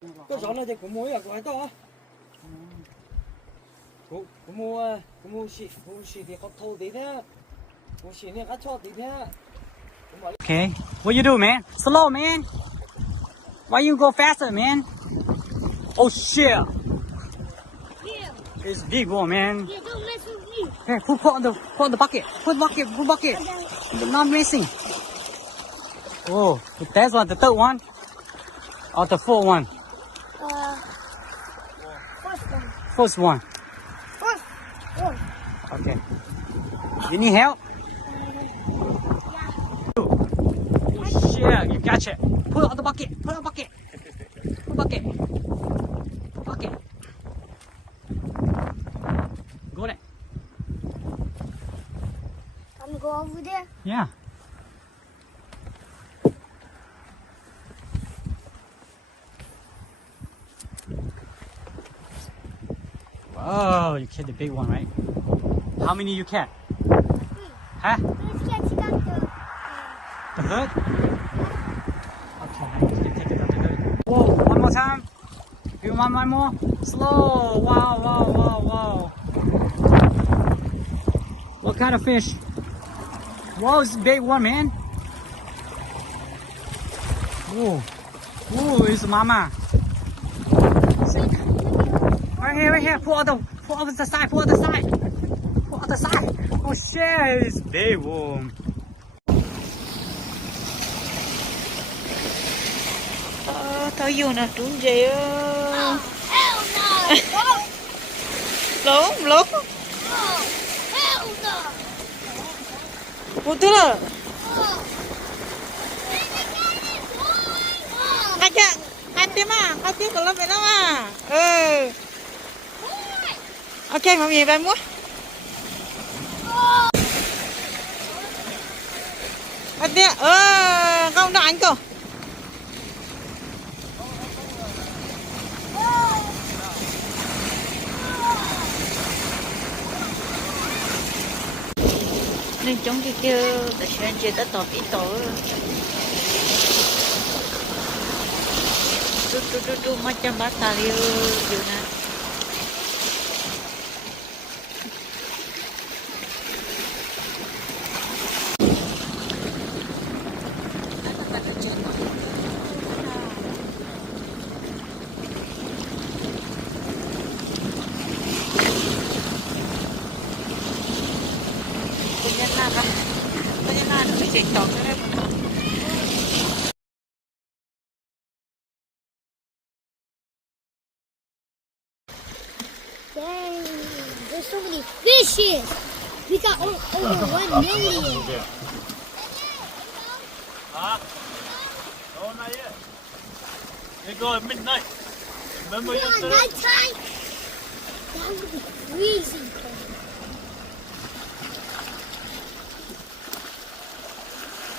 Cái giỏ này thì cũng mua ở ngoài to. Cũng mua xì thì có thô tí thế. Cũng xì này cá cho tí thế. Okay, what you do, man? Slow, man. Why you go faster, man? Oh shit! Yeah, It's big one, man. yeah, don't mess with me. Hey, put on the bucket. Put bucket. Not missing. Oh, that's one, the third one, or the fourth one. First one. First one. First one. Okay. You need help? Oh shit! You catch it. Put on the bucket. Put on bucket. Put bucket. Put bucket. Go there. I'm gonna go over there. Yeah. Oh, you catch the big one, right? How many you catch? Huh? Let's get the The herd? Okay, you can take it out the herd. Whoa, one more time. You want one more? Slow. Wow. What kind of fish? Whoa, it's a big one, man. Whoa, it's mama. Right here. Pull on the side. Oh shit, it's big one. Thôi dù nè trúng gì á. Hell no! Lốn. Hell no! Ủa tức là anh tiếp còn lớp vậy đó mà. Ok, không gì bạn muốn. Anh tiếp, không đó anh cơ. Nên chống cái kia để xem chơi tới tọt ít tổ tu macam batal yo Yuna. Kanya na ano si TikTok na Dang, there's so many fishes. We got over 1 million. No, not yet. They go at midnight. Remember Yeah, yesterday? nighttime. That would be freezing cold.